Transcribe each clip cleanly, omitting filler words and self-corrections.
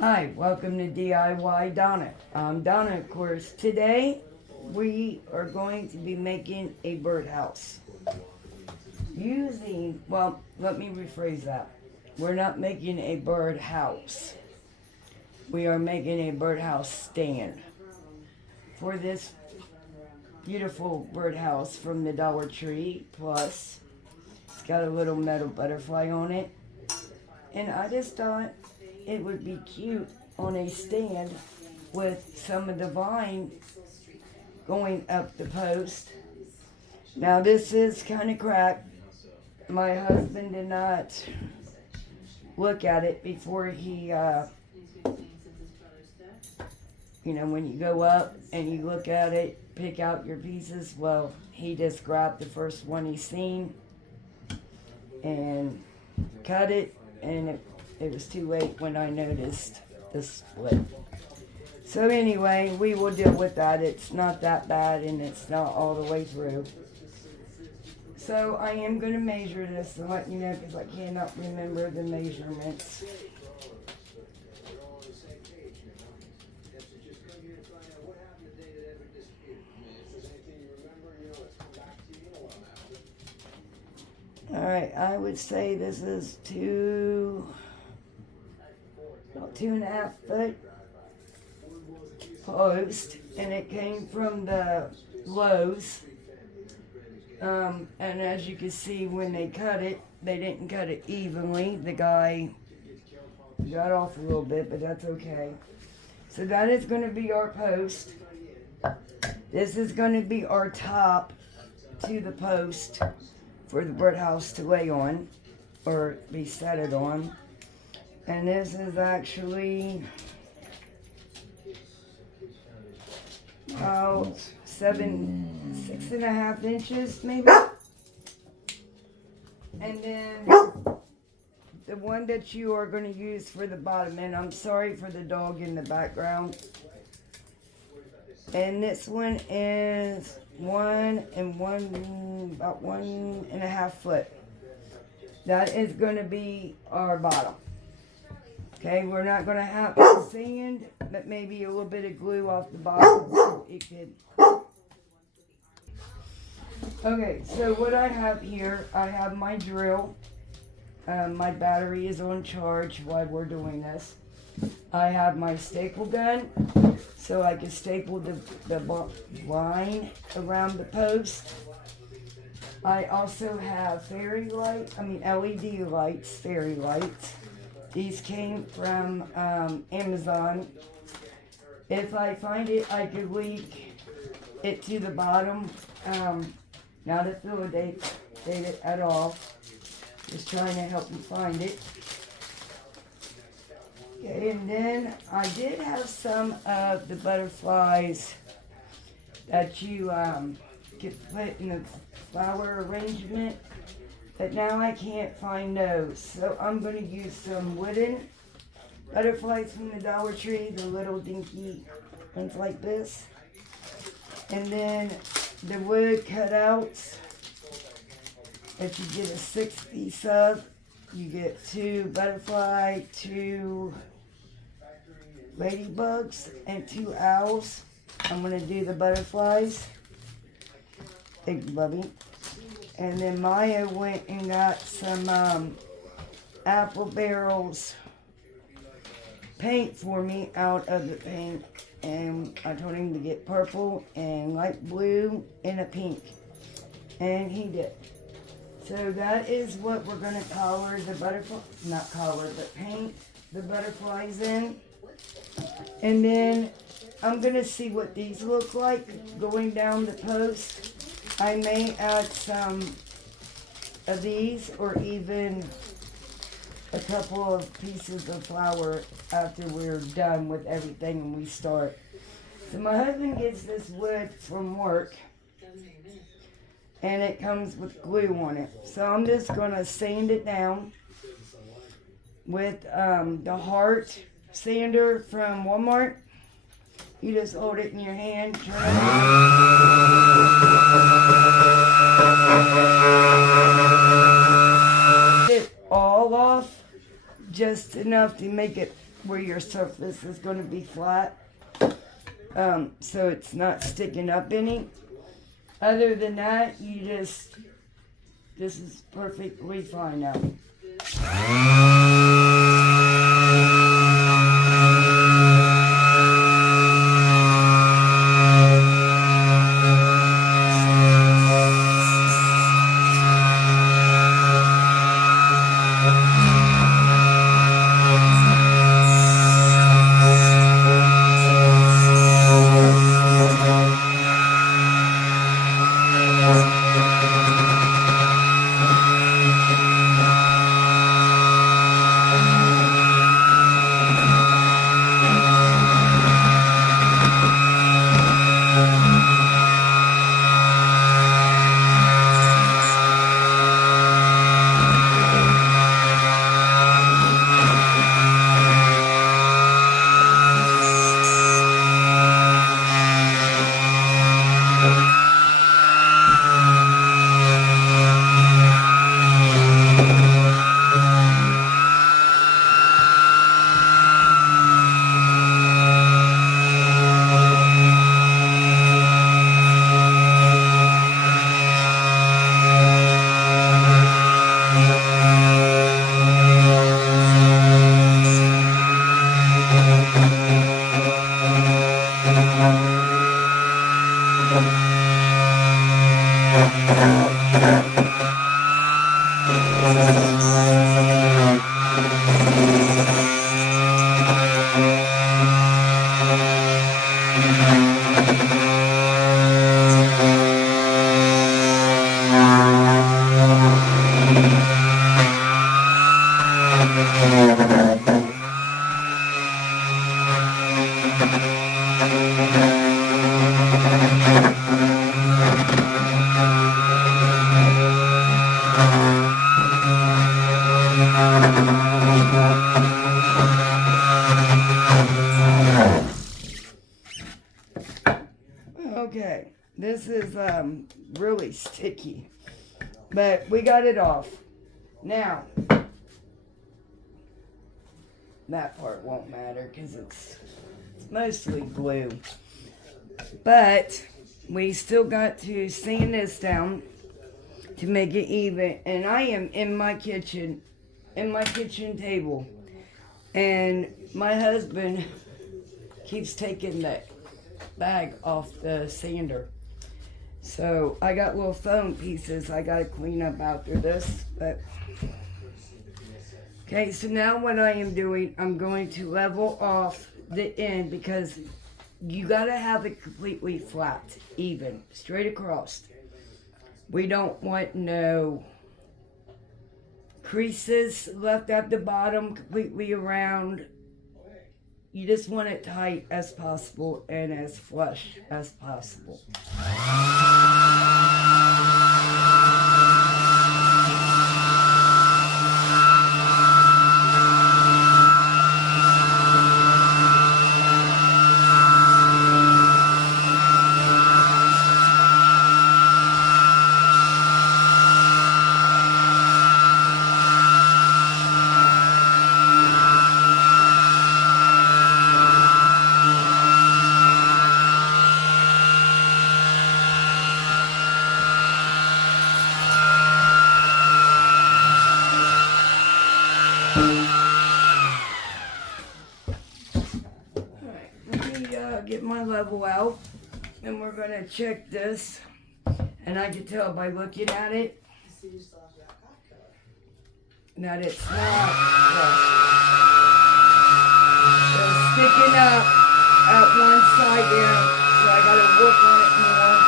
Hi, welcome to DIY Donna. I'm Donna, of course. Today we are going to be making a birdhouse. Let me rephrase that. We're not making a birdhouse. We are making a birdhouse stand for this beautiful birdhouse from the Dollar Tree. Plus, it's got a little metal butterfly on it. And I just thought it would be cute on a stand with some of the vine going up the post. Now this is kind of cracked. My husband did not look at it before he, when you go up and you look at it, pick out your pieces, well, he just grabbed the first one he seen and cut it, and it was too late when I noticed the split. So anyway, we will deal with that. It's not that bad and it's not all the way through. So I am going to measure this to let you know because I cannot remember the measurements. Alright, I would say this is about 2.5 foot post, and it came from the Lowe's. And as you can see, when they cut it, they didn't cut it evenly. The guy got off a little bit, but that's okay. So that is going to be our post. This is going to be our top to the post for the birdhouse to lay on or be set it on. And this is actually about 6.5 inches maybe. And then the one that you are going to use for the bottom, and I'm sorry for the dog in the background. And this one is about 1.5 foot. That is going to be our bottom. Okay, we're not going to have sand, but maybe a little bit of glue off the bottom so it could. Okay, so what I have here, I have my drill. My battery is on charge while we're doing this. I have my staple gun, so I can staple the line around the post. I also have LED lights, fairy lights. These came from Amazon. If I find it, I could link it to the bottom. Not affiliated at all. Just trying to help you find it. Okay, and then I did have some of the butterflies that you could put in the flower arrangement, but now I can't find those. So I'm going to use some wooden butterflies from the Dollar Tree, the little dinky ones like this. And then the wood cutouts that you get a 6-piece of. You get 2 butterfly, 2 ladybugs, and 2 owls. I'm going to do the butterflies. Big Bubby. And then Maya went and got some apple barrels paint for me out of the paint. And I told him to get purple and light blue and a pink. And he did. So that is what we're going to color the butterfly, not color, but paint the butterflies in. And then I'm going to see what these look like going down the post. I may add some of these or even a couple of pieces of flour after we're done with everything and we start. So my husband gets this wood from work. And it comes with glue on it. So I'm just going to sand it down with the Heart sander from Walmart. You just hold it in your hand, turn it all off, just enough to make it where your surface is going to be flat, so it's not sticking up any. Other than that, this is perfectly fine now. Okay, this is really sticky, but we got it off. Now, that part won't matter because it's mostly glue, but we still got to sand this down to make it even. And I am in my kitchen table, and my husband keeps taking that bag off the sander. So I got little foam pieces I gotta clean up after this. But okay, so now what I am doing, I'm going to level off the end because you gotta have it completely flat, even, straight across. We don't want no creases left at the bottom, completely around. You just want it tight as possible and as flush as possible. Get my level out, and we're gonna check this, and I can tell by looking at it that it's not flush. It's sticking up at one side there, so I gotta work on it more.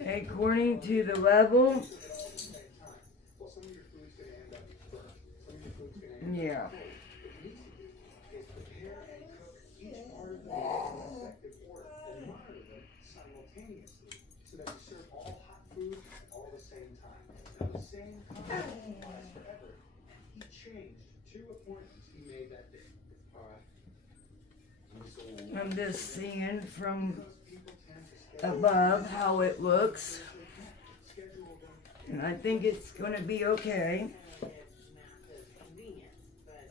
according to the level. Yeah. I'm just seeing from above how it looks, and I think it's going to be okay.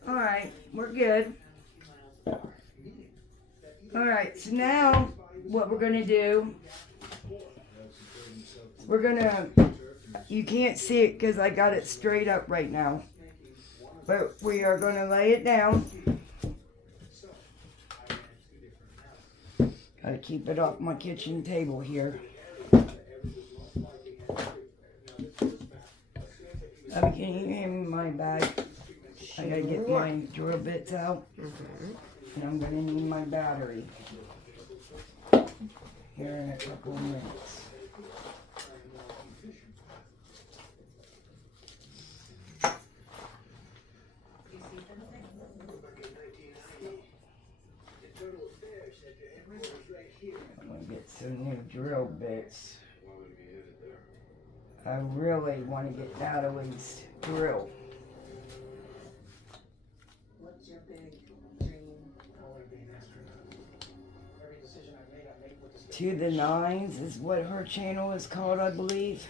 Alright, we're good. Alright, so now what we're going to do, we're going to, you can't see it because I got it straight up right now, but we are going to lay it down. Gotta keep it off my kitchen table here. Can you hand me my bag? I gotta get my drill bits out. And I'm gonna need my battery here in a couple of minutes. I'm gonna get some new drill bits. I really want to get Natalie's drill. What's your big dream? I want to be an astronaut. Every decision I made with this. To the Nines is what her channel is called, I believe.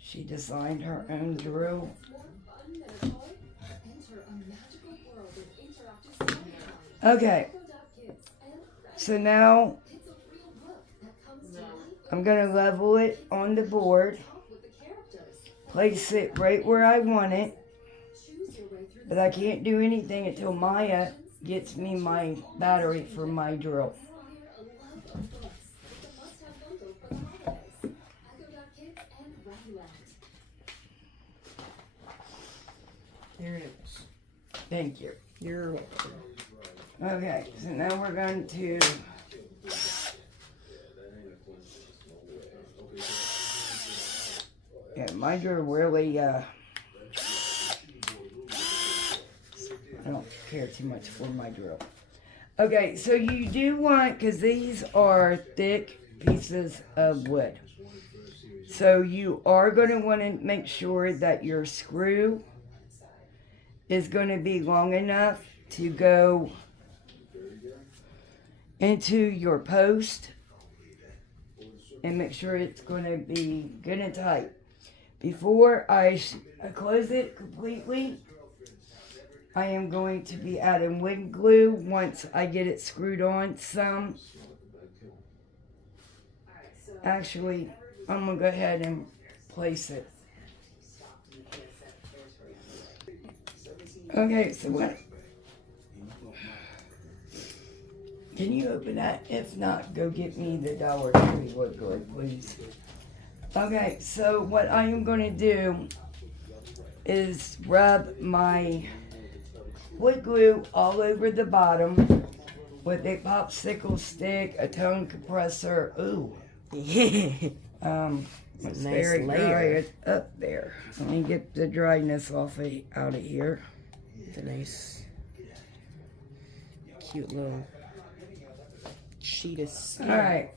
She designed her own drill. Okay. So now I'm going to level it on the board, place it right where I want it, but I can't do anything until Maya gets me my battery for my drill. There it is. Thank you. You're welcome. Okay, so now we're going to my drill really I don't care too much for my drill. Okay, so you do want, because these are thick pieces of wood, so you are going to want to make sure that your screw is going to be long enough to go into your post, and make sure it's going to be good and tight. Before I close it completely, I am going to be adding wood glue once I get it screwed on some. Actually, I'm going to go ahead and place it. Okay, so what? Can you open that? If not, go get me the Dollar Tree wood glue, please. Okay, so what I am going to do is rub my wood glue all over the bottom with a popsicle stick, a tone compressor. Ooh. It's nice very layer. dry up there. Let me get the dryness out of here. It's a nice, cute little sheet of skin. Alright.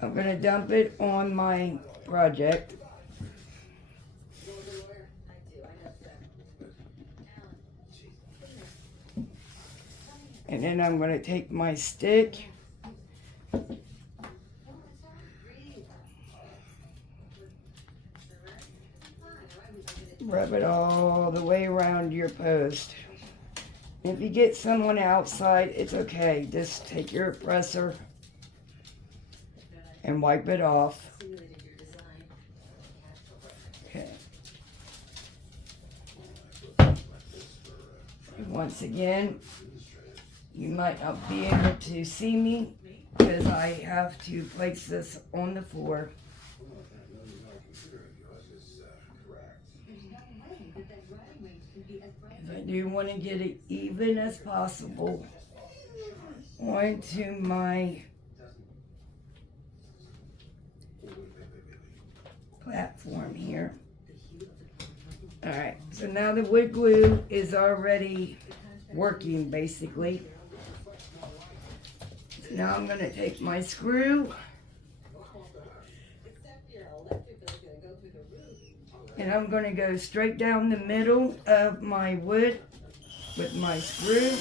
I'm going to dump it on my project. And then I'm going to take my stick. Rub it all the way around your post. If you get someone outside, it's okay. Just take your presser and wipe it off. Okay. And once again, you might not be able to see me because I have to place this on the floor. I do want to get it even as possible onto my platform here. Alright, so now the wood glue is already working basically. So now I'm going to take my screw and I'm going to go straight down the middle of my wood with my screw.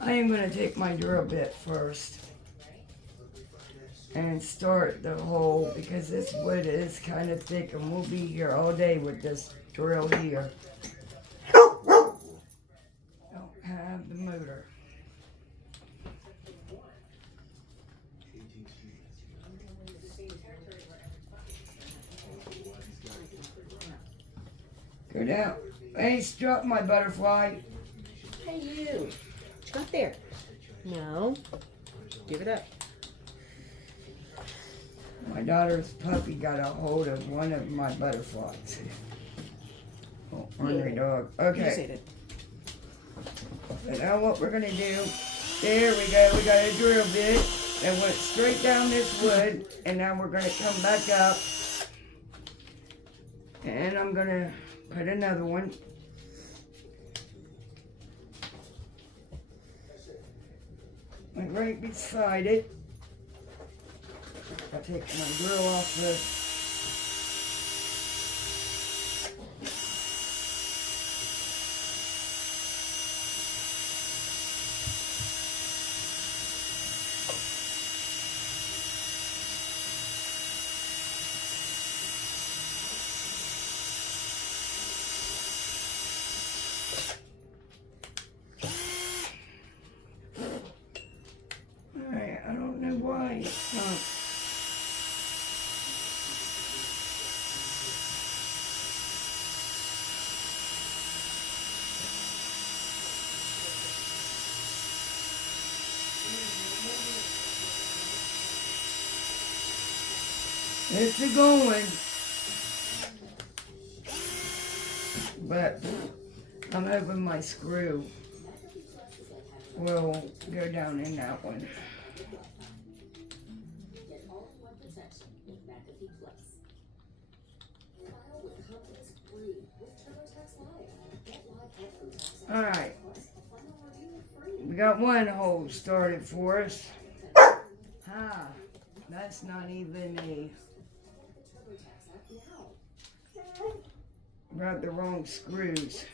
I am going to take my drill bit first and start the hole because this wood is kind of thick and we'll be here all day with this drill here. Don't have the motor. Go down. Hey, struck my butterfly. Hey, you. What you got there? No. Give it up. My daughter's puppy got a hold of one of my butterflies. Oh, ornery dog. You Okay. said it. So now what we're going to do, there we go. We got a drill bit that went straight down this wood. And now we're going to come back up. And I'm going to put another one. Right beside it. I'll take my drill off the I don't know why it's not. It's a going. But I'm hoping my screw will go down in that one. Alright. We got one hole started for us. Ah, that's not even a... Brought the wrong screws.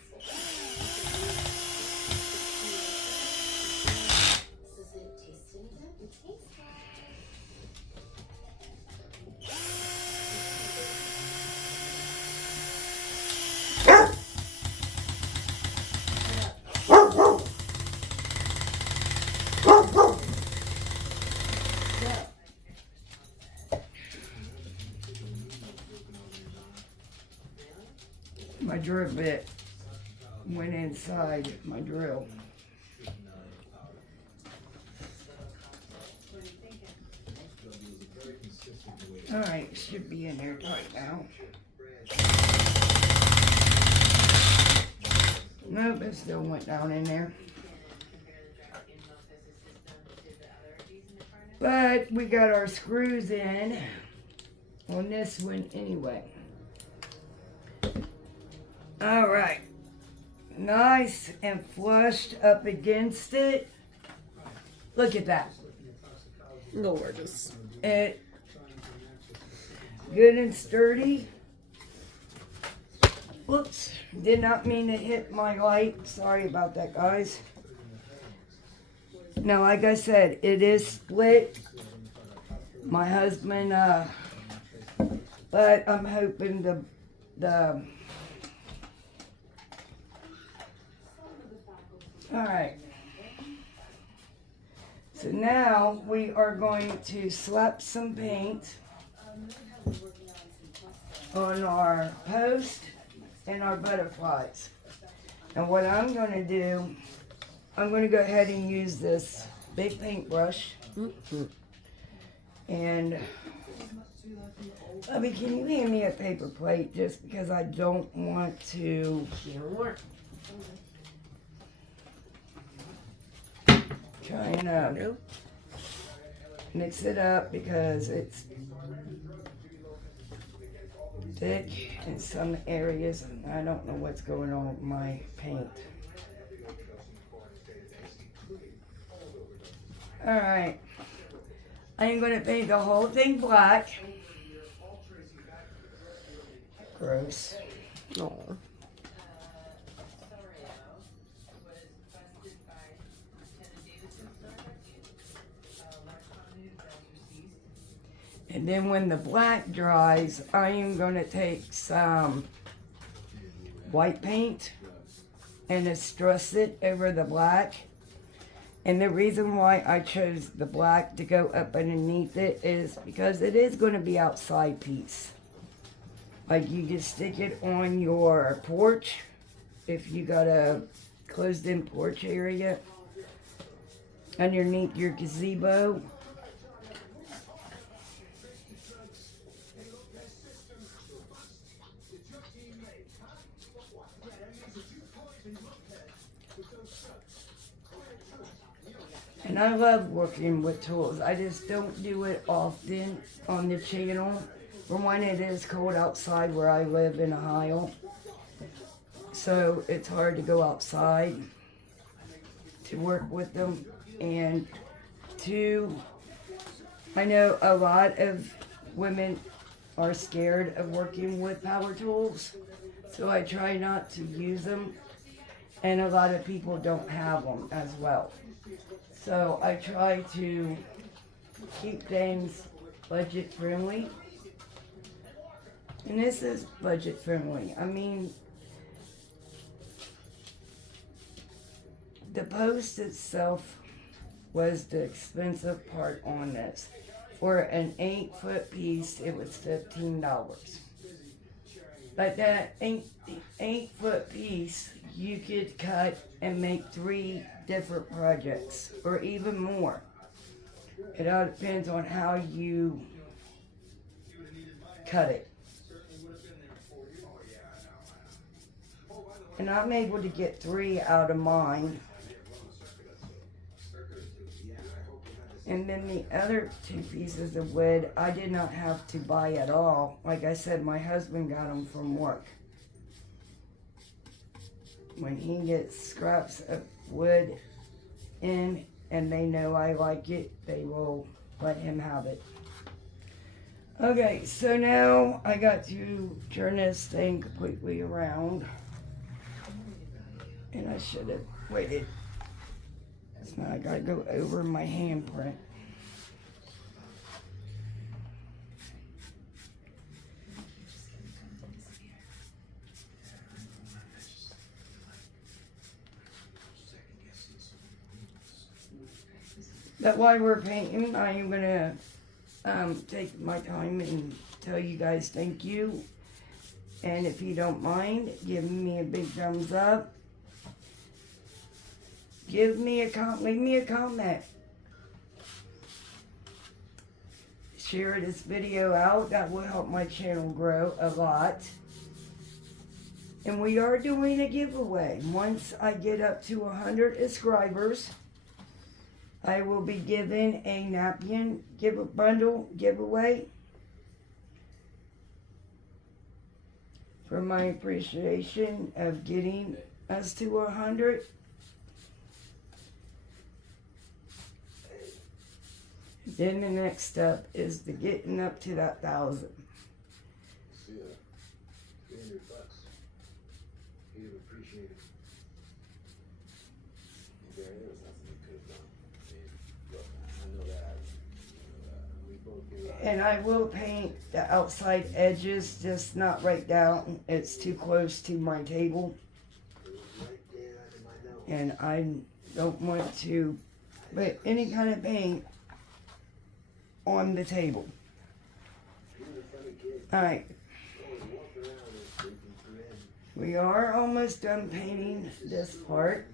My drill bit went inside my drill. Alright, should be in there tight now. Nope, it still went down in there. But we got our screws in on this one anyway. Alright, nice and flushed up against it. Look at that. Gorgeous. It good and sturdy. Whoops, did not mean to hit my light. Sorry about that, guys. Now, like I said, it is split. My husband, but I'm hoping the Alright, so now we are going to slap some paint on our post and our butterflies. And what I'm going to do, I'm going to go ahead and use this big paintbrush. And, Bubby, can you hand me a paper plate just because I don't want to try and mix it up because it's thick in some areas and I don't know what's going on with my paint. Alright, I am going to paint the whole thing black. Gross. No. And then when the black dries, I am going to take some white paint and distress it over the black. And the reason why I chose the black to go up underneath it is because it is going to be outside piece. Like you just stick it on your porch if you got a closed-in porch area underneath your gazebo. And I love working with tools. I just don't do it often on the channel. For one, it is cold outside where I live in Ohio. So it's hard to go outside to work with them. And two, I know a lot of women are scared of working with power tools. So I try not to use them. And a lot of people don't have them as well. So I try to keep things budget friendly. And this is budget friendly. I mean, the post itself was the expensive part on this. For an 8-foot piece, it was $15. But that 8-foot piece, you could cut and make 3 different projects, or even more. It all depends on how you cut it. And I'm able to get 3 out of mine. And then the other 2 pieces of wood, I did not have to buy at all. Like I said, my husband got them from work. When he gets scraps of wood in and they know I like it, they will let him have it. Okay, so now I got to turn this thing completely around. And I should have waited. So now I gotta go over my handprint. But while we're painting, I am gonna take my time and tell you guys thank you. And if you don't mind, give me a big thumbs up. Leave me a comment. Share this video out. That will help my channel grow a lot. And we are doing a giveaway. Once I get up to 100 subscribers, I will be giving a napkin bundle giveaway for my appreciation of getting us to 100. Then the next step is the getting up to that 1,000. See ya. $300. You'd appreciate it. There is nothing you could have done. I mean, look, I know that. We both do that. And I will paint the outside edges, just not right down. It's too close to my table. Right there under my nose. And I don't want to put any kind of paint on the table. He was a funny kid. Alright. Always walked around and sleeping through him. We are almost done painting this part.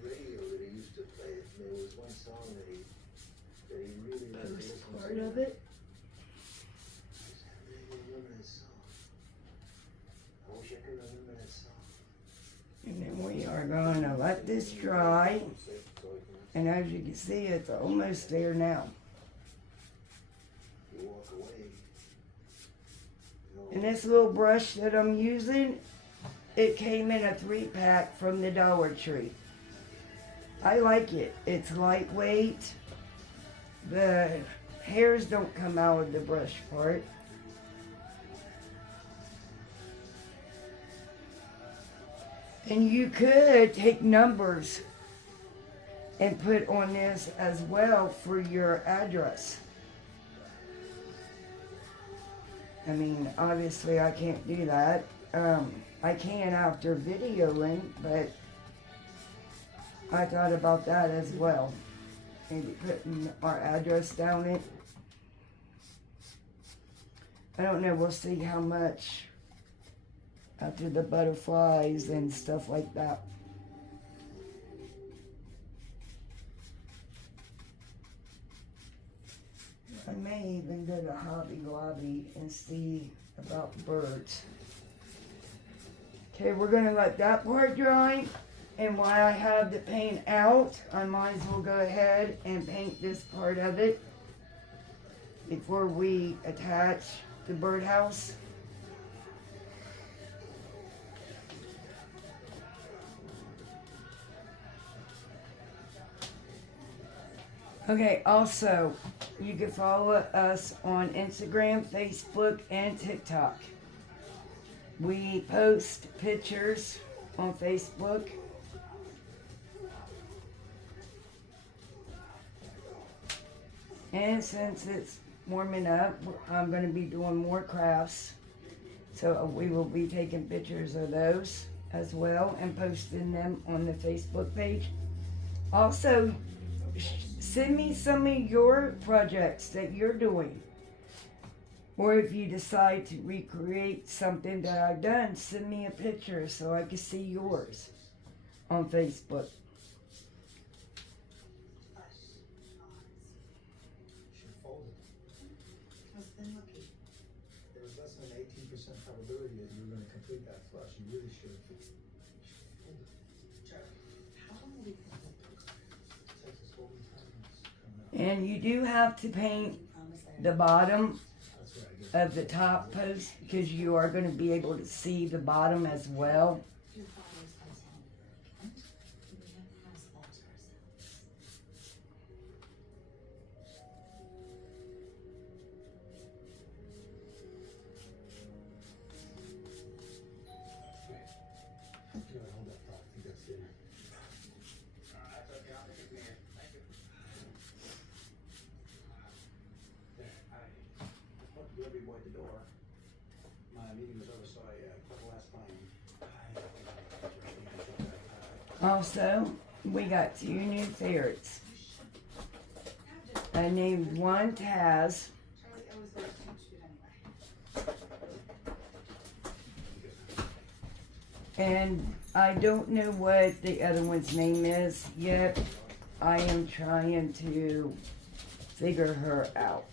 Post part of it. And then we are going to let this dry. And as you can see, it's almost there now. And this little brush that I'm using, it came in a 3-pack from the Dollar Tree. I like it. It's lightweight. The hairs don't come out of the brush part. And you could take numbers and put on this as well for your address. I mean, obviously I can't do that. I can after videoing, but I thought about that as well. Maybe putting our address down it. I don't know, we'll see how much after the butterflies and stuff like that. I may even go to Hobby Lobby and see about birds. Okay, we're gonna let that part dry. And while I have the paint out, I might as well go ahead and paint this part of it before we attach the birdhouse. Okay, also, you can follow us on Instagram, Facebook, and TikTok. We post pictures on Facebook. And since it's warming up, I'm going to be doing more crafts. So we will be taking pictures of those as well and posting them on the Facebook page. Also, send me some of your projects that you're doing. Or if you decide to recreate something that I've done, send me a picture so I can see yours on Facebook. There was less than an 18% probability that you were going to complete that flush. You really should have. And you do have to paint the bottom of the top post because you are going to be able to see the bottom as well. Delivery boy at the door. My meeting was over, so I caught the last plane. Also, we got 2 new ferrets. I named one Taz. And I don't know what the other one's name is yet. I am trying to figure her out.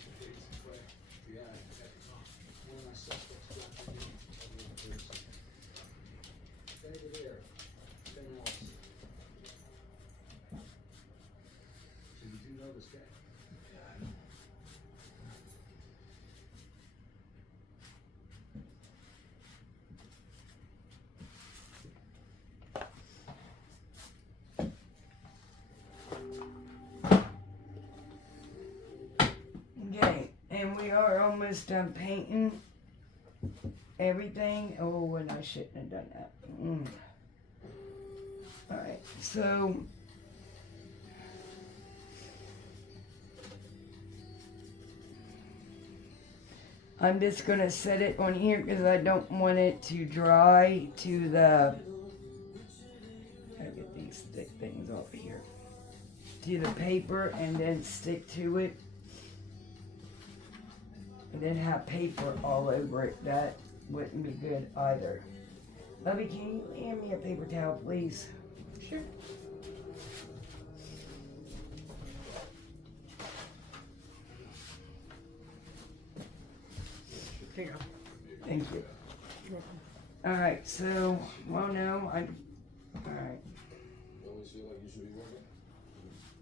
Okay, and we are almost done painting everything. Oh, and I shouldn't have done that. Alright, so I'm just going to set it on here because I don't want it to dry to the, gotta get these thick things off here, to the paper and then stick to it. And then have paper all over it. That wouldn't be good either. Bubby, can you hand me a paper towel, please? Sure. Here you go. Thank you. You're welcome. Alright, so, well, no, alright. You always feel like you should be working?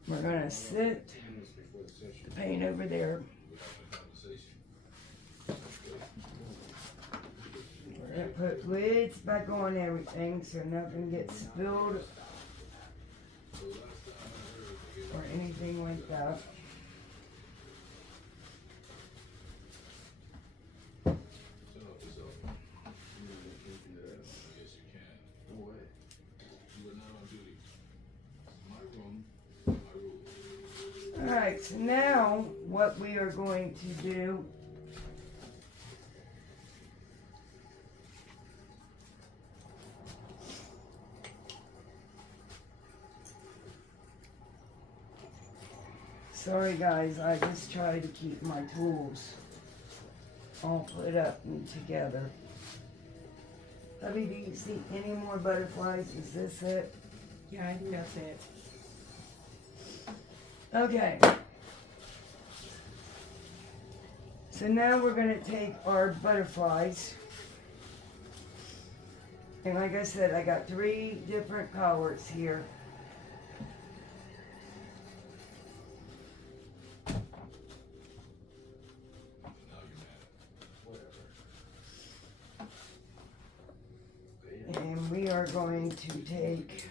We're gonna sit 10 minutes before the session, the paint over there. we have a conversation. We're gonna put lids back on everything so nothing gets spilled So last time I heard, they gave or anything like that. turn off this oven. Yes, you can. No way. You are not on duty. My room, my rules. Alright, so now what we are going to do sorry guys, I just try to keep my tools all put up and together. Hubby, do you see any more butterflies? Is this it? Yeah, I think that's it. Okay. So now we're going to take our butterflies. And like I said, I got 3 different colors here. Now you're mad. Whatever. And we are going to take,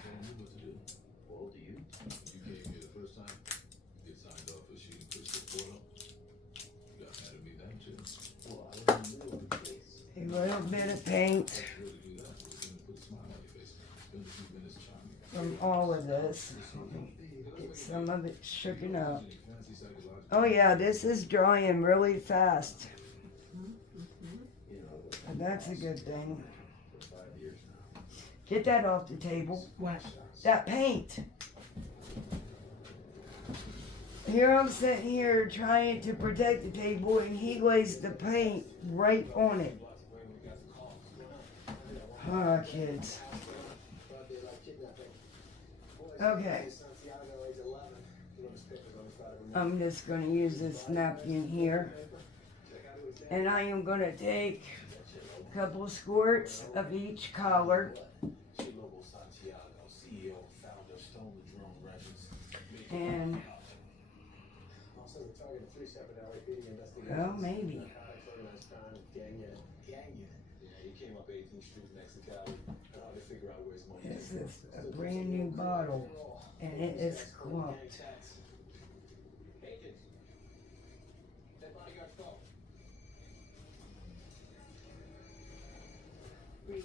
Well, do you? You came here the first time, get signed off for shooting Crystal Portal. You got mad at me then too. Well, I was in the middle of the place. a little bit of paint Really do that. It's gonna put a smile on your face. Spend a few minutes charming. from all of this. Get some of it shooken up. Fancy psychological. Oh yeah, this is drying really fast. And that's a good thing. For 5 years now. Get that off the table. What? That paint. Here I'm sitting here trying to protect the table and he lays the paint right on it. Ah, kids. Okay. I'm just going to use this napkin here. And I am going to take a couple of squirts of each color. And, well, maybe. This is a brand new bottle, and it is clumped. We got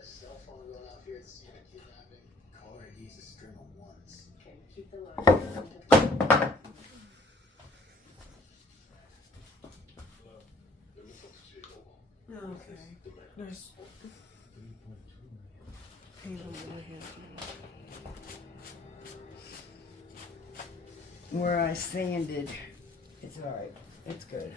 a cell phone going off here at the scene of kidnapping. Caller ID's a string of ones. Okay, keep the line. Okay. There's paint on the other hand. Where I sanded, it's alright. It's good.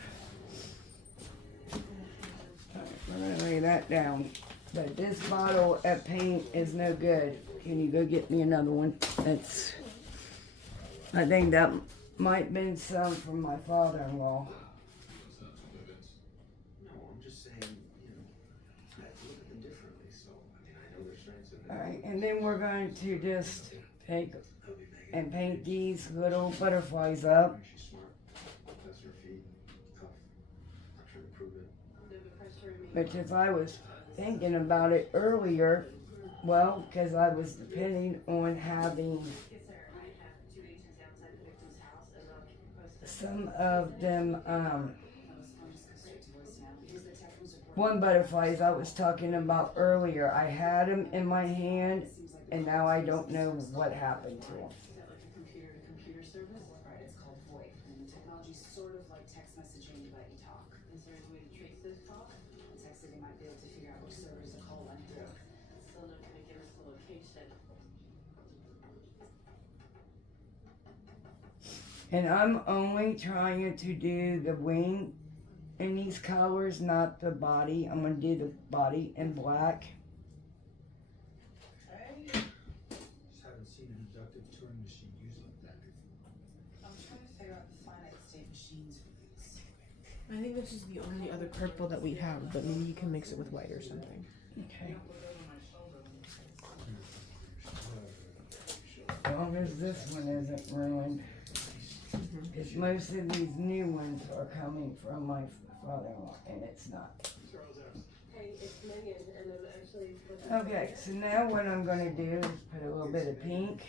Alright, we're gonna lay that down. But this bottle of paint is no good. Can you go get me another one? I think that might have been some from my father-in-law. No, I'm just saying, I have to look at them differently, so, I know their strengths and Alright, and then we're going to just take I'll be Megan. and paint these little butterflies up. She's smart. That's her feet. Tough. I'm trying to prove it. Which if I was thinking about it earlier, well, because I was depending on having some of them, one butterflies I was talking about earlier, I had them in my hand, and now I don't know what happened to them. Is that like a computer-to-computer service? Right, it's called VoIP, and the technology's sort of like text messaging, but you talk. Is there a way to trace this call? And text it, they might be able to figure out which servers the call went to. Still not gonna give us the location. And I'm only trying to do the wing in these colors, not the body. I'm going to do the body in black. inductive touring machine used like that. I'm trying to figure out the finite state machines for these. I think this is the only other purple that we have, but maybe you can mix it with white or something. Okay. Don't look over my shoulder when you say As long as this one isn't ruined. Because most of these new ones are coming from my father-in-law, and it's not. Hey, it's Megan, and I'm actually. Okay, so now what I'm gonna do is put a little bit of pink.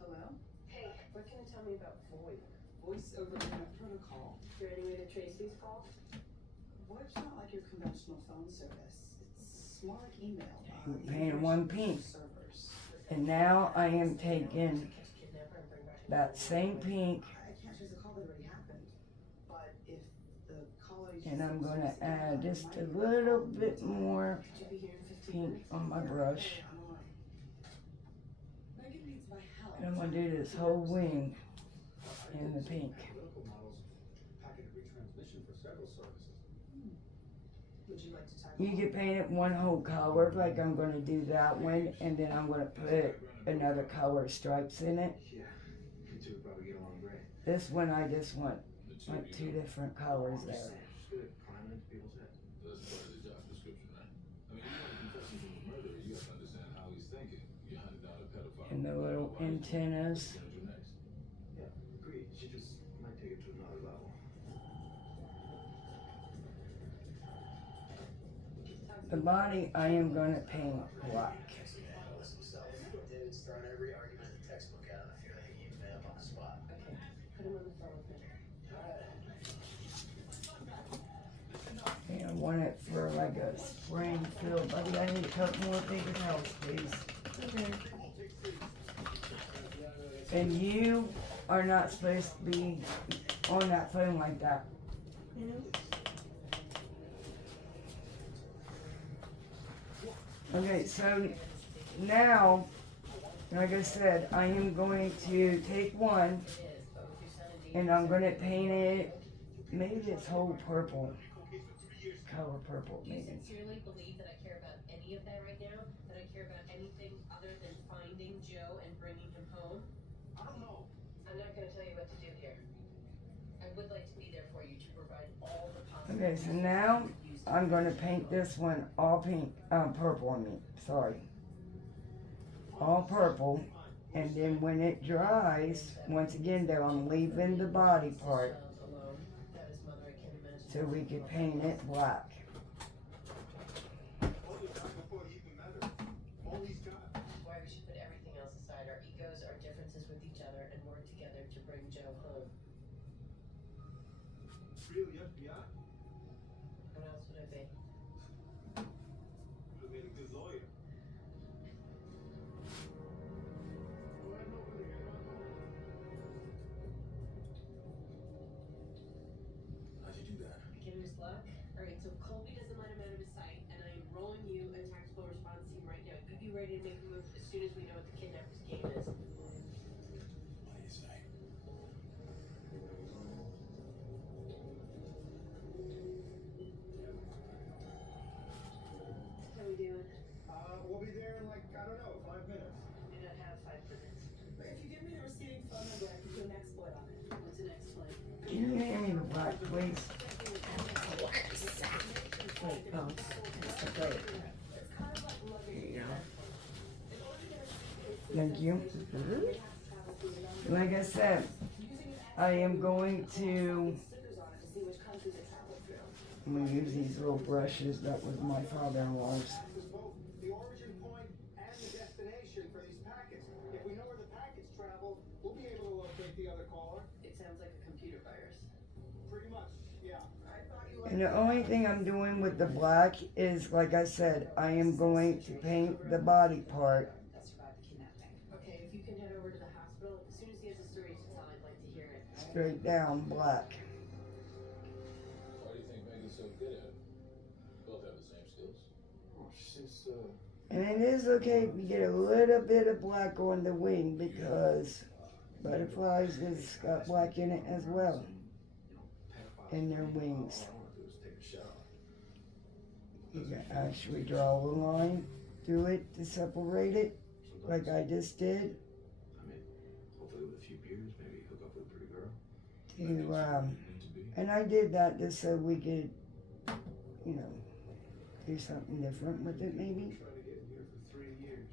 hello? Hey, what can you tell me about VoIP? Voice over internet protocol. Is there any way to trace these calls? VoIP's not like your conventional phone service. It's more like email. We're paying one pink. Servers. And now I am taking Kidnapper and bring back. that same pink, I can't trace a call that already happened. But if the caller and I'm gonna add just a little bit more Could you be here in 15 pink minutes? on my brush. I'm on. Megan needs my help. And I'm gonna do this whole wing in the pink. Analytical models packet retransmission for several services. Would you like to tackle? You can paint it one whole color, like I'm gonna do that one, and then I'm gonna put another color stripes in it. Yeah, you two would probably get along great. This one I just want The two like you two know, different colors there. Just good at climbing into people's heads. that's part of the job description, right? I mean, you want to confess him to a murder, you have to understand how he's thinking. You're hunting down a pedophile. And the little What are you antennas. gonna do next? Yeah, agreed. She just might take it to another level. The body I am gonna paint black. Analyst himself. David's throwing every argument in the textbook out. I feel like he can man up on the spot. Okay, put him on the phone with me. Alright. And I want it for like a spring fill, buddy. I need a couple more bigger house, please. And you are not supposed to be on that phone like that. Okay, so now, like I said, I am going to take one and I'm gonna paint it, maybe this whole purple, color purple, Do you maybe. sincerely believe that I care about any of that right now? That I care about anything other than finding Joe and bringing him home? I don't know. I'm not gonna tell you what to do here. I would like to be there for you to provide all the possible. Okay, so now I'm gonna paint this one all pink, purple, I mean, sorry. All purple, and then when it dries, once again though, I'm leaving the body part Alone. That is mother, I can't imagine. so we can paint it black. All you got before you even met her. All he's got. Why we should put everything else aside, our egos, our differences with each other, and work together to bring Joe home. Really, FBI? What else would I be? Would have made a good lawyer. How'd you do that? Beginner's luck. Alright, so Colby doesn't let him out of his sight, and I am rolling you a tactical response team right now. You be ready to make a move as soon as we know what the kidnapper's game is. What do you say? How we doing? We'll be there in like, I don't know, 5 minutes. We do not have 5 minutes. If you give me the receiving phone number, I can do an exploit on it. What's an exploit? Can you hand me the black, please? Wait, oh, that's the great. There you go. Thank you. Like I said, I am going to, Stickers on it to see which countries it traveled through. I'm gonna use these little brushes that was my father-in-law's. Is both the origin point and the destination for these packets. If we know where the packets traveled, we'll be able to locate the other caller. It sounds like a computer virus. Pretty much, yeah. I thought you And the only thing I'm doing with the black is, like I said, I am going to paint the body part. that survived the kidnapping. Okay, if you can head over to the hospital, as soon as he has a story to tell, I'd like to hear it. Straight down black. Why do you think Megan's so good at it? Both have the same skills. Oh, she seems, And it is okay if you get a little bit of black on the wing because butterflies has got black in it as well. pedophiles. In their wings. All I want to do is take a shower. You can actually draw a line through it to separate it, like I just did. I mean, hopefully with a few beers, maybe hook up with a pretty girl. And I did that just so we could, you know, do something different with it maybe. Trying to get in here for 3 years.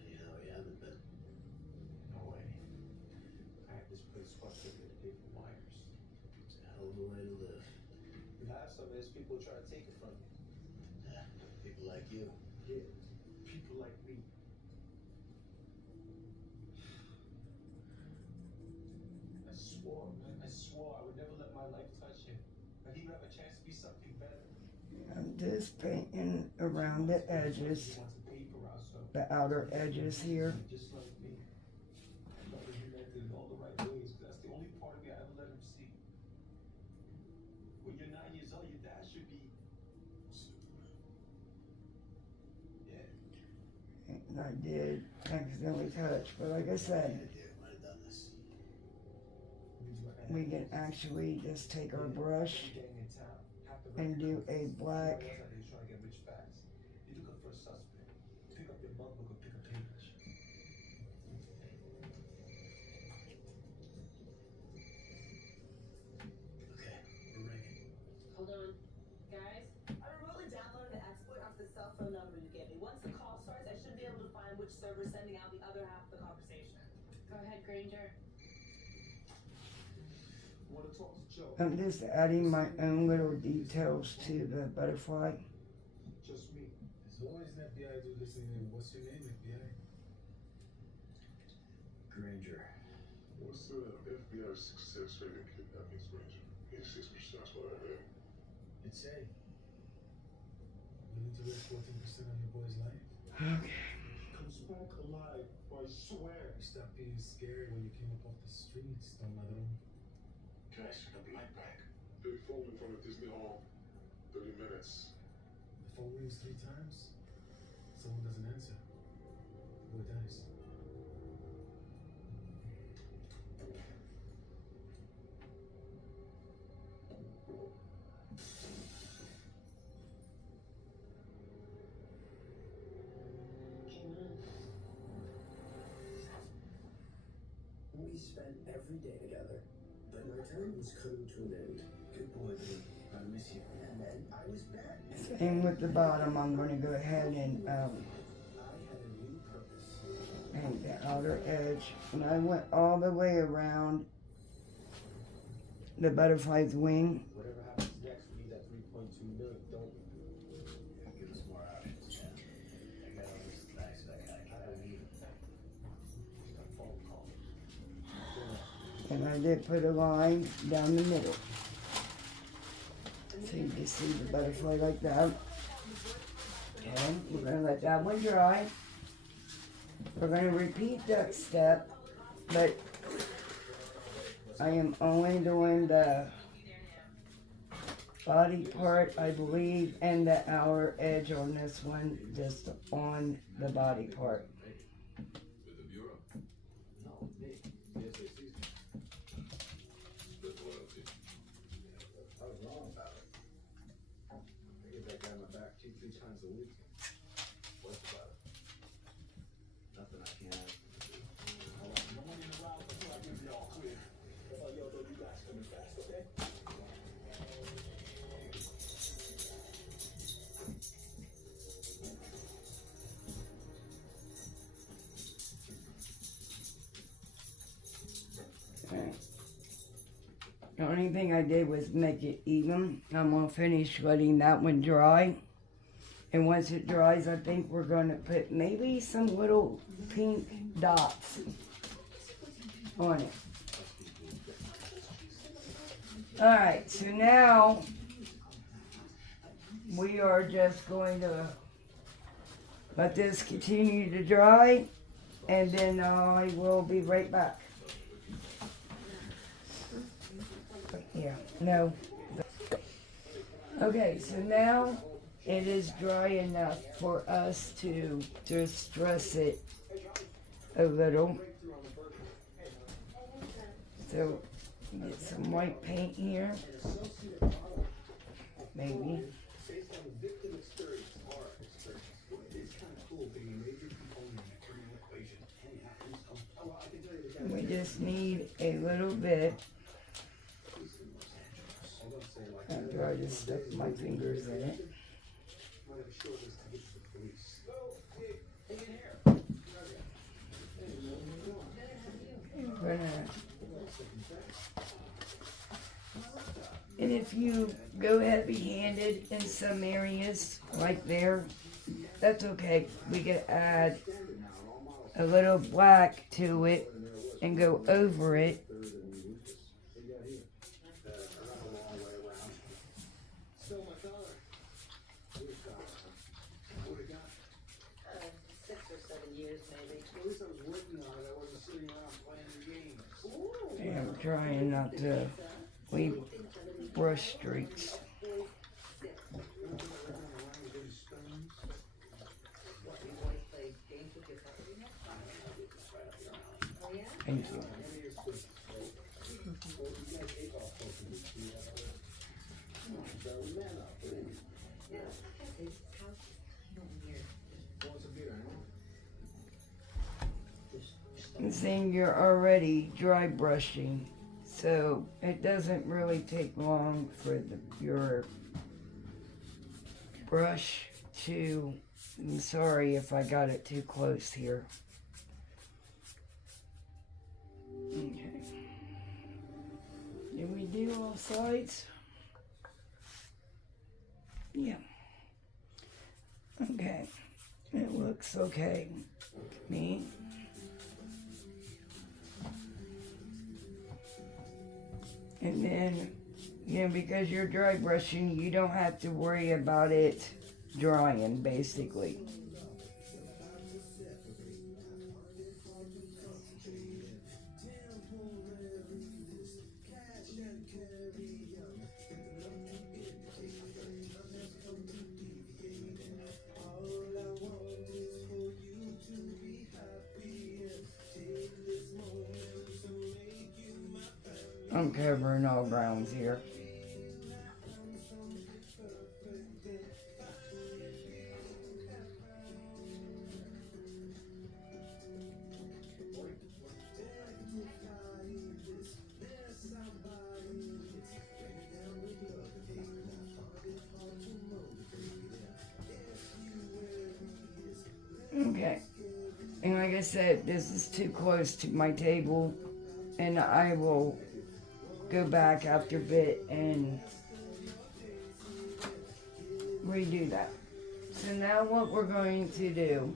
You know, we haven't been. No way. I had this place fucked up the other day for wires. It's a hell of a way to live. You have some of this, people try to take it from you. Yeah, people like you. Yeah, people like me. I swore I would never let my life touch him. That he would have a chance to be something better. I'm just painting around the edges, He wants a paper route, so the outer edges here. just like me. I thought he acted in all the right ways, but that's the only part of me I ever let him see. When you're 9 years old, your dad should be. Yeah. And I did accidentally touch, but like I said, Might have done this. we can actually just take our brush and do a black. He was trying to get rich fast. You look up for a suspect. Pick up your mug book or pick a page. Okay, we're ringing. Hold on. Guys? I remotely downloaded the exploit off the cell phone number you gave me. Once the call starts, I should be able to find which server is sending out the other half of the conversation. Go ahead, Granger. Want to talk to Joe? I'm just adding my own little details to the butterfly. Just me. There's always an FBI dude listening in. What's your name, FBI? Granger. What's the FBI success rate in kidnappings, Ranger? 86%, that's what I heard. It's A. Willing to risk 14% of your boy's life? Okay. Comes back alive, I swear. You stopped being scared when you came up off the streets, Don Ladron. Guys, I'll be right back. They phoned me from the Disney Hall. 30 minutes. The phone rings 3 times. Someone doesn't answer. The boy dies. We spent every day together, but my time was coming to an end. Good boy, dude. I miss you. And then I was back. Same with the bottom. I'm going to go ahead and I had a new purpose. paint the outer edge. And I went all the way around the butterfly's wing. Whatever happens next, we need that 3.2 million, don't we? Yeah, give us more options, man. I got all this thanks to that guy. I don't need it. Just a phone call. And I did put a line down the middle. So you can see the butterfly like that. Okay, we're going to let that one dry. We're going to repeat that step, but I am only doing the body part, I believe, and the outer edge on this one, just on the body part. With the Bureau. No, me. Yes, it's easy. Split loyalty. I was wrong about it. I get that guy on my back 2-3 times a week. What's about it? Nothing I can't ask him to do. No money in the round until I give you all clear. If I yell, though, you guys coming fast, okay? Okay. The only thing I did was make it even. I'm going to finish letting that one dry. And once it dries, I think we're going to put maybe some little pink dots on it. Alright, so now we are just going to let this continue to dry, and then I will be right back. Yeah, no. Okay, so now it is dry enough for us to just dress it a little. So get some white paint here, maybe. Based on the victim just need a little bit. After I just stuck my fingers in it. And if you go heavy-handed in some areas, like there, that's okay. We can add a little black to it and go over it. So my daughter, 6 or 7 years, maybe. at least I was working on it. I wasn't sitting around playing the games. And I'm trying not to leave brush streaks. Thank you. And seeing you're already dry brushing, so it doesn't really take long for your brush to, I'm sorry if I got it too close here. Okay. Did we do all sides? Yeah. Okay. It looks okay to me. And then, because you're dry brushing, you don't have to worry about it drying, basically. I'm covering all grounds here. Okay. And like I said, this is too close to my table, and I will go back after a bit and redo that. So now what we're going to do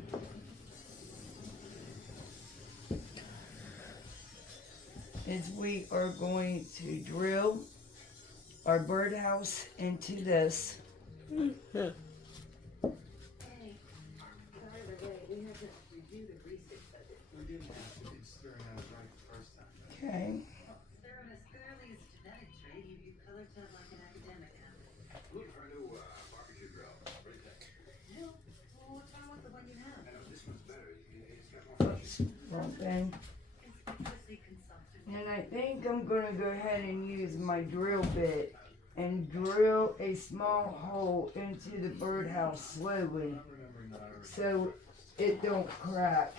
is we are going to drill our birdhouse into this. Hey, sorry we're late. We had to review the research budget. We didn't have to. It's staring at us right the first time. Okay. Staring as clearly as a genetic trait, you color ted like an academic now. Looking for a new barbecue grill. Great tech. No. Well, what's wrong with the one you have? I know this one's better. It's got more function. Wrong thing. Conspicuously consumptive. And I think I'm going to go ahead and use my drill bit and drill a small hole into the birdhouse slowly so it don't crack.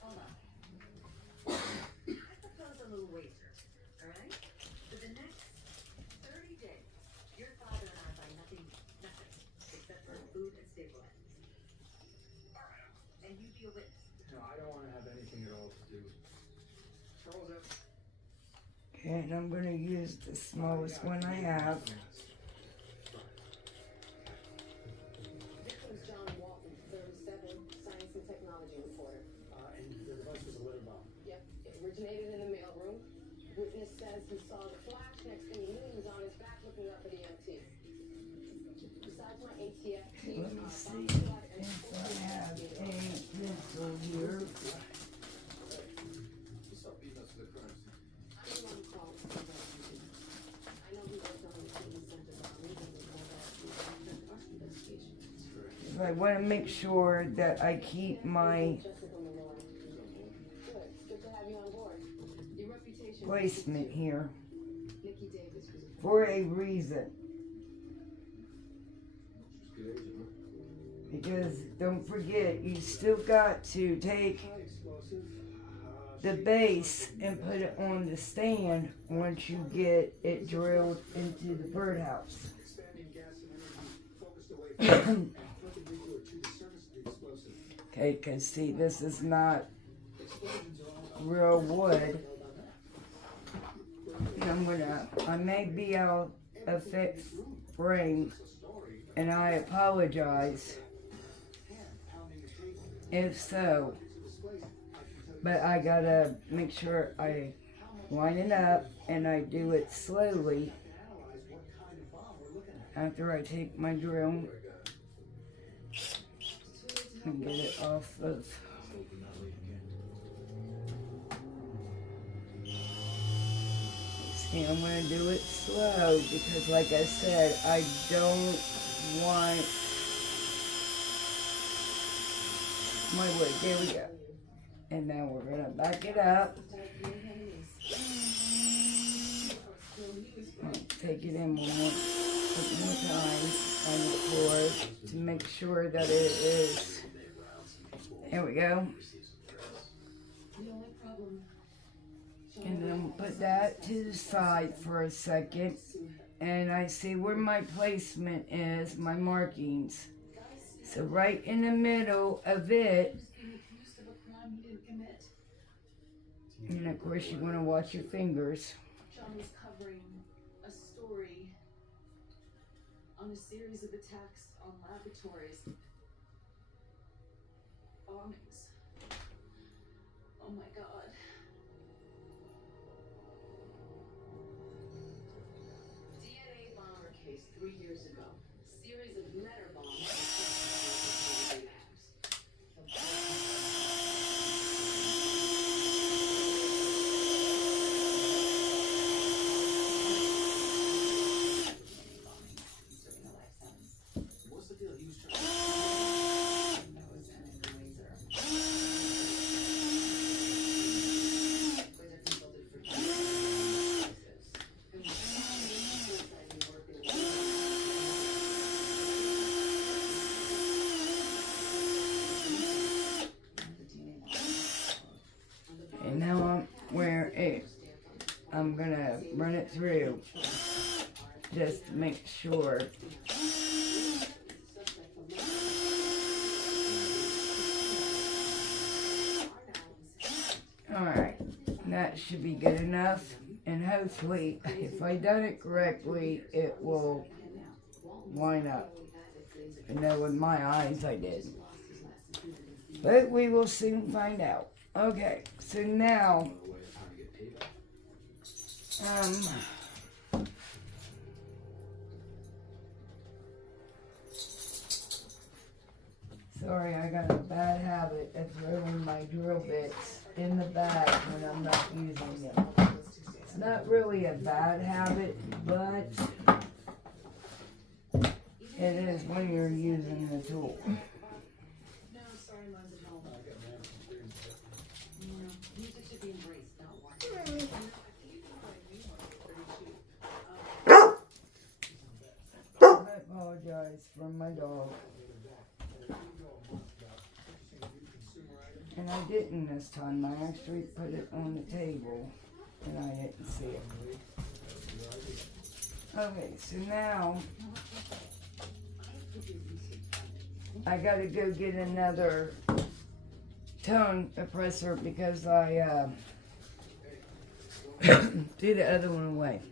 Hold on. I propose a little wager, alright? For the next 30 days, your father and I buy nothing, except for food and staple items. And you be a witness. No, I don't want to have anything at all to do with it. Charles, Okay, and I'm going to use the smallest one I have. Victim's John Walton, 37, science and technology reporter. And the device was a litter bomb. Yep, it originated in the mailroom. Witness says he saw the flash. Next thing he knew, he was on his back looking up at EMT. Besides my ATF team, Let me see bomb squad and if I have a pencil here. What's up, beating us to the currency? I don't want to call it. I know he worked on the treatment center, but I'm leaving before that. Our investigation. So I want to make sure that I keep my Jessica Malloy. Good. It's good to have you on board. Your reputation. placement here Nikki Davis was a for a reason. She's good agent, huh? Because don't forget, you still got to take High explosive. the base and put it on the stand once you get it drilled into the birdhouse. Expanding gas and energy focused away from and perpendicular to the surface of the explosive. Okay, because see, this is not Explosions are all real wood. And I may be out of fixed frame, and I apologize if so, but I gotta make sure I line it up and I do it slowly after I take my drill and get it off of. See, I'm gonna do it slow because, like I said, I don't want my wood. There we go. And now we're gonna back it up. Take it in one more time on the floor to make sure that it is. There we go. And then put that to the side for a second. And I see where my placement is, my markings. So right in the middle of it. And of course you want to watch your fingers. John was covering a story on a series of attacks on laboratories. Bombings. Oh my God. DNA bomber case 3 years ago. Series of letter bombs. What's the deal? He was trying And now I'm gonna run it through just to make sure. Alright, that should be good enough, and hopefully if I done it correctly it will line up. I know with my eyes I did, but we will soon find out. Okay, so now sorry, I got a bad habit of throwing my drill bits in the bag when I'm not using them. It's not really a bad habit, but it is when you're using the tool. No, sorry, mine's at home. Music should be embraced, not watched. I think you can buy a new one for 32. I apologize for my dog. And I didn't this time. I actually put it on the table and I didn't see it. Okay, so now I gotta go get another tone oppressor because I threw the other one away.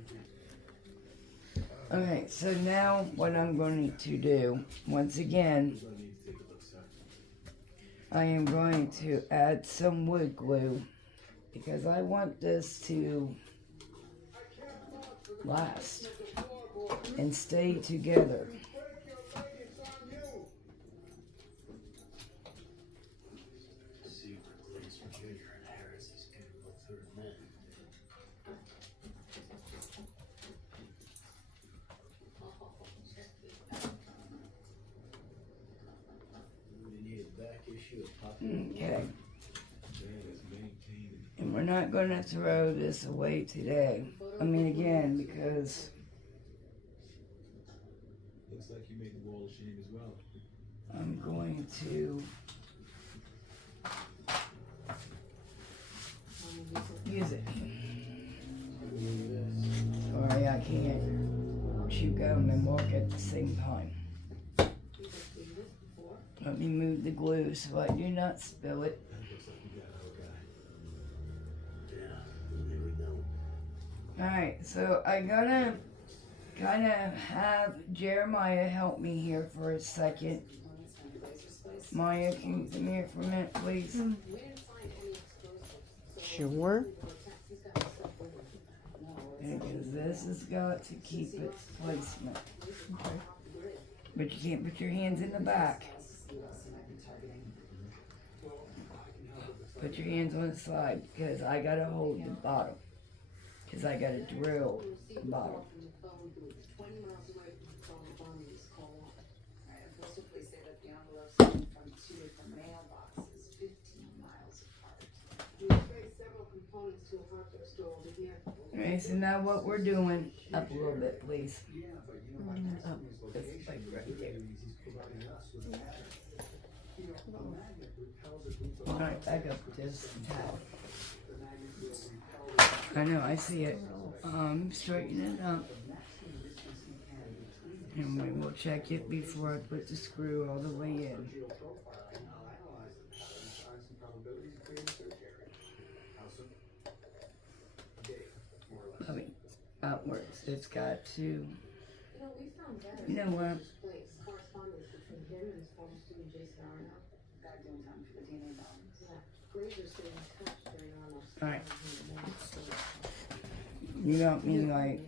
Okay, so now what I'm going to do, once again, I am going to add some wood glue because I want this to last and stay together. Okay. And we're not going to throw this away today. I mean, again, because Looks like you made the wall of shame as well. I'm going to Excuse it. Sorry, I can't chew gum and walk at the same time. Let me move the glue so I do not spill it. Alright, so I gotta kind of have Jeremiah help me here for a second. Maya, can you come here for a minute, please? Sure. Because this has got to keep its placement. Okay. But you can't put your hands in the back. Put your hands on the side because I gotta hold the bottom. Because I gotta drill the bottom. Alright, so now what we're doing, up a little bit, please. Up. It's like right there. Alright, back up this towel. I know, I see it. Straighten it up. And we will check it before I put the screw all the way in. Outwards. It's got to. You know what? Alright. You got me like.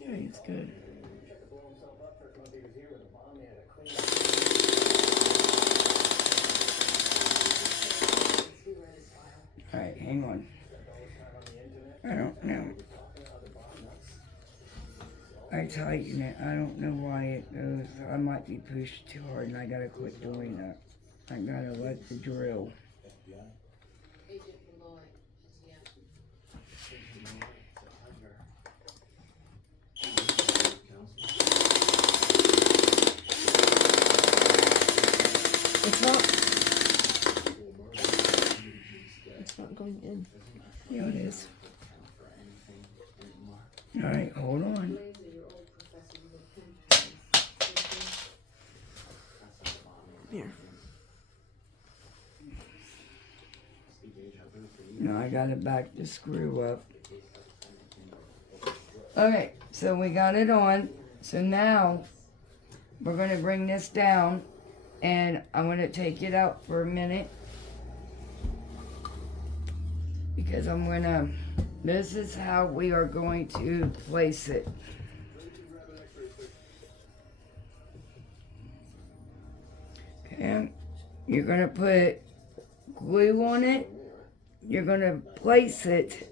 Yeah, it's good. Alright, hang on. I don't know. I tighten it. I don't know why it goes. I might be pushed too hard and I gotta quit doing that. I gotta let the drill. It's not going in. Yeah, it is. Alright, hold on. Here. Now I gotta back the screw up. Okay, so we got it on. So now we're gonna bring this down and I'm gonna take it out for a minute. Because this is how we are going to place it. Okay, you're gonna put glue on it. You're gonna place it.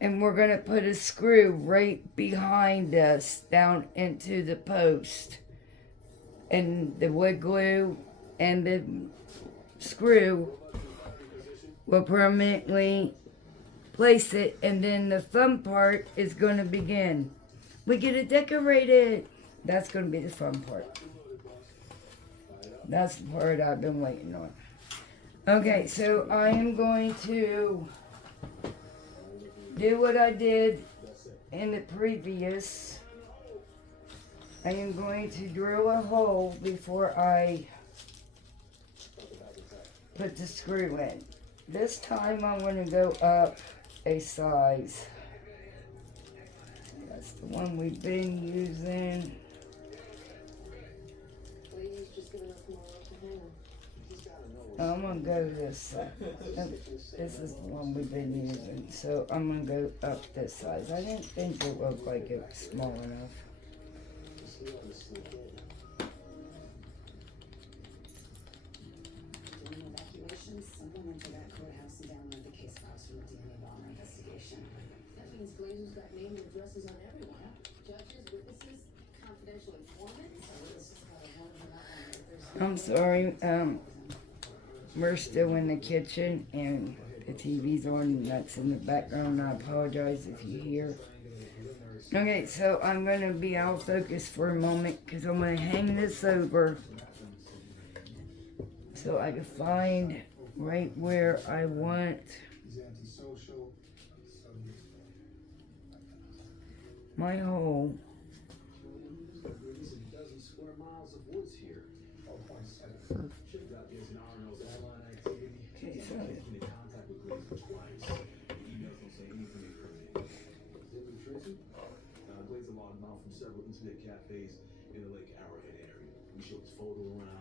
And we're gonna put a screw right behind us down into the post. And the wood glue and the screw will permanently place it, and then the fun part is going to begin. We get it decorated. That's going to be the fun part. That's the part I've been waiting on. Okay, so I am going to do what I did in the previous. I am going to drill a hole before I put the screw in. This time I'm going to go up a size. That's the one we've been using. I'm going to go this side. This is the one we've been using. So I'm going to go up this size. I didn't think it looked like it was small enough. Someone went to that courthouse and downloaded the case files from the DNA bomber investigation. That means Blazer's got name and addresses on everyone. Judges, witnesses, confidential informants. I'm sorry, we're still in the kitchen and The TV's on and that's in the background. I apologize if you hear. Okay, so I'm going to be out of focus for a moment because I'm going to hang this over so I can find right where I want my hole. Okay, so Blaze a log mouth from several internet cafes in the Lake Arrowhead area. We showed his photo around.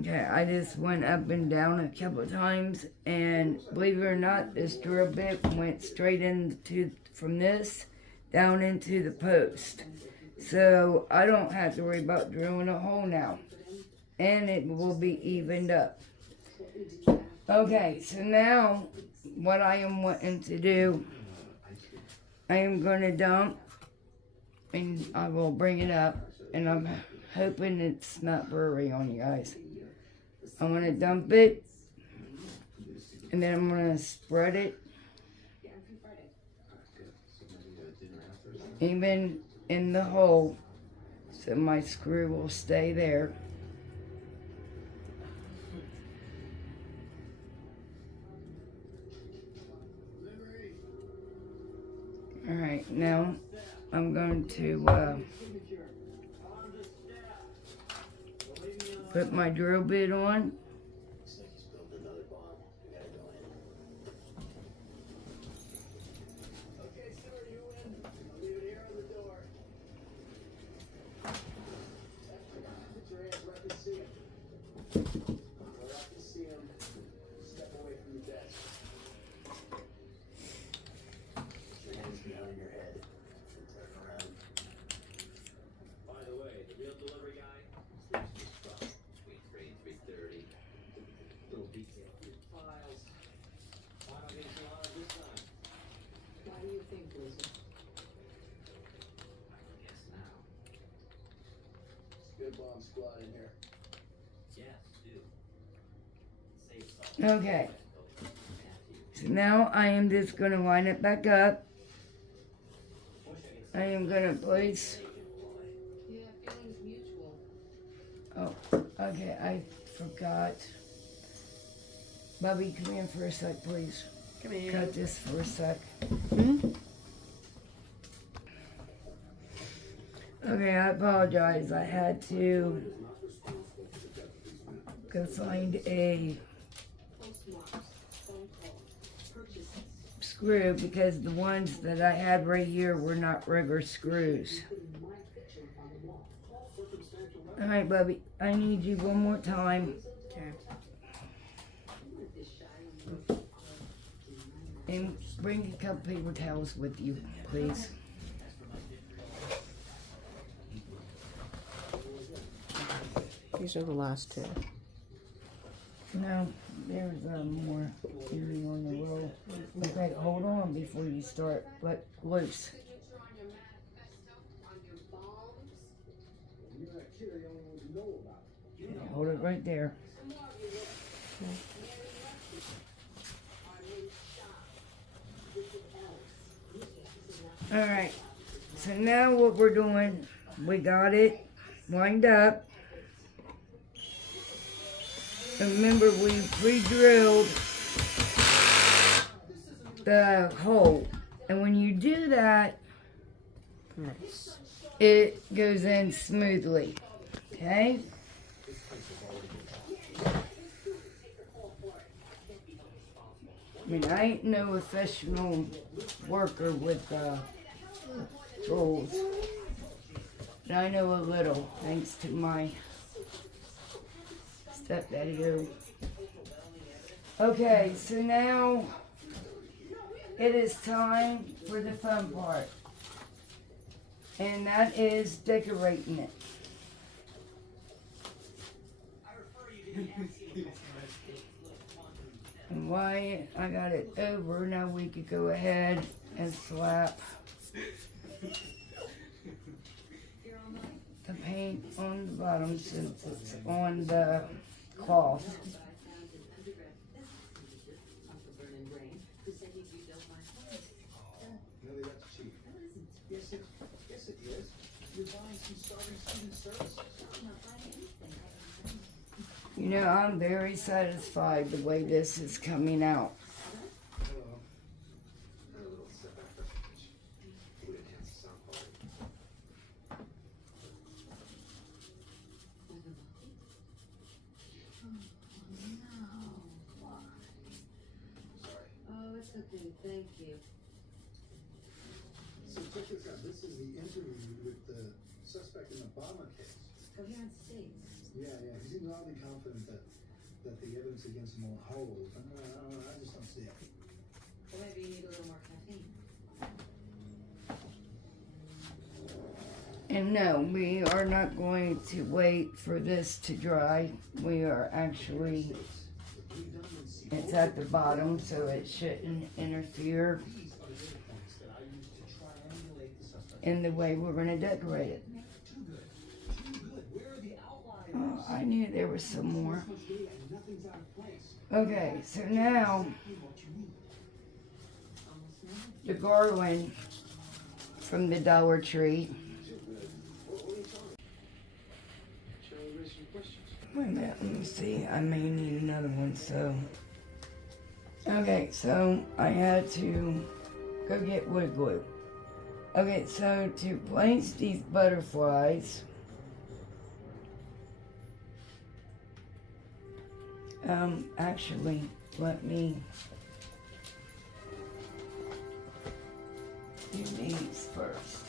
Okay, I just went up and down a couple of times, and believe it or not, this drill bit went straight into, from this, down into the post. So I don't have to worry about drilling a hole now. And it will be evened up. Okay, so now, what I am wanting to do, I am going to dump, and I will bring it up, and I'm hoping it's not blurry on you guys. I'm going to dump it, and then I'm going to spread it, even in the hole, so my screw will stay there. Alright, now I'm going to put my drill bit on. Okay, sir, you in. I'll leave it here on the door. Put your hands where I can see him. Where I can see him. Step away from the desk. Put your hands behind your head. And turn around. By the way, the real delivery guy sleeps in his truck between 3 and 3:30. Little detail for your files. Why not get you on this time? Why do you think, Blizzard? I guess now. Good bomb squad in here. Yes, do. Save some. Okay. So now I am just going to line it back up. I am going to place... Yeah, feelings mutual. Oh, okay, I forgot. Bubby, come in for a sec, please. Come here. Cut this for a sec. Okay, I apologize. I had to go find a screw because the ones that I had right here were not regular screws. Alright, Bubby, I need you one more time. Okay. And bring a couple paper towels with you, please. These are the last two. No, there's more in on the roll. Okay, hold on before you start. Let loose. You're that kid I only want to know about. Okay, hold it right there. Alright, so now what we're doing, we got it lined up. Remember, we pre-drilled the hole. And when you do that, Nice. it goes in smoothly. Okay? I mean, I ain't no professional worker with tools. But I know a little, thanks to my stepdaddy. Okay, so now it is time for the fun part. And that is decorating it. And while I got it over, now we could go ahead and slap the paint on the bottom since it's on the cloth. Millie, that's cheap. Yes, it is. You're buying some starving student services. You know, I'm very satisfied the way this is coming out. Hello. Had a little setback at the pitch. Would enhance the sound quality. Sorry. Oh, it's okay, thank you. So check this out. This is the interview with the suspect in the bomber case. Coherent states. Yeah. He seems oddly confident that the evidence against him will hold. I just don't see it. Or maybe you need a little more caffeine. And no, we are not going to wait for this to dry. We are actually, it's at the bottom, so it shouldn't interfere These are the data points that I use to triangulate the suspect. in the way we're going to decorate it. Too good. Where are the outliers? Oh, I knew there was some more. This much data and nothing's out of place. Okay, so now Exactly what you need. Almost nothing. the garland from the Dollar Tree. What are you talking about? Shall we raise some questions? Wait a minute, let me see. I may need another one, so. Okay, so I had to go get wood glue. Okay, so to place these butterflies, actually, let me do these first.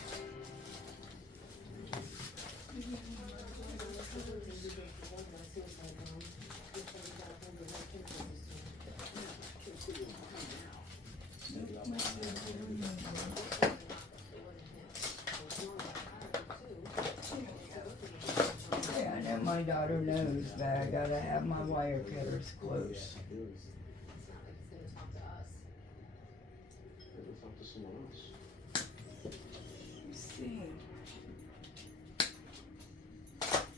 Yeah, I know my daughter knows that I gotta have my wire cutters close. It's not like it's gonna talk to us. Maybe talk to someone else. Let's see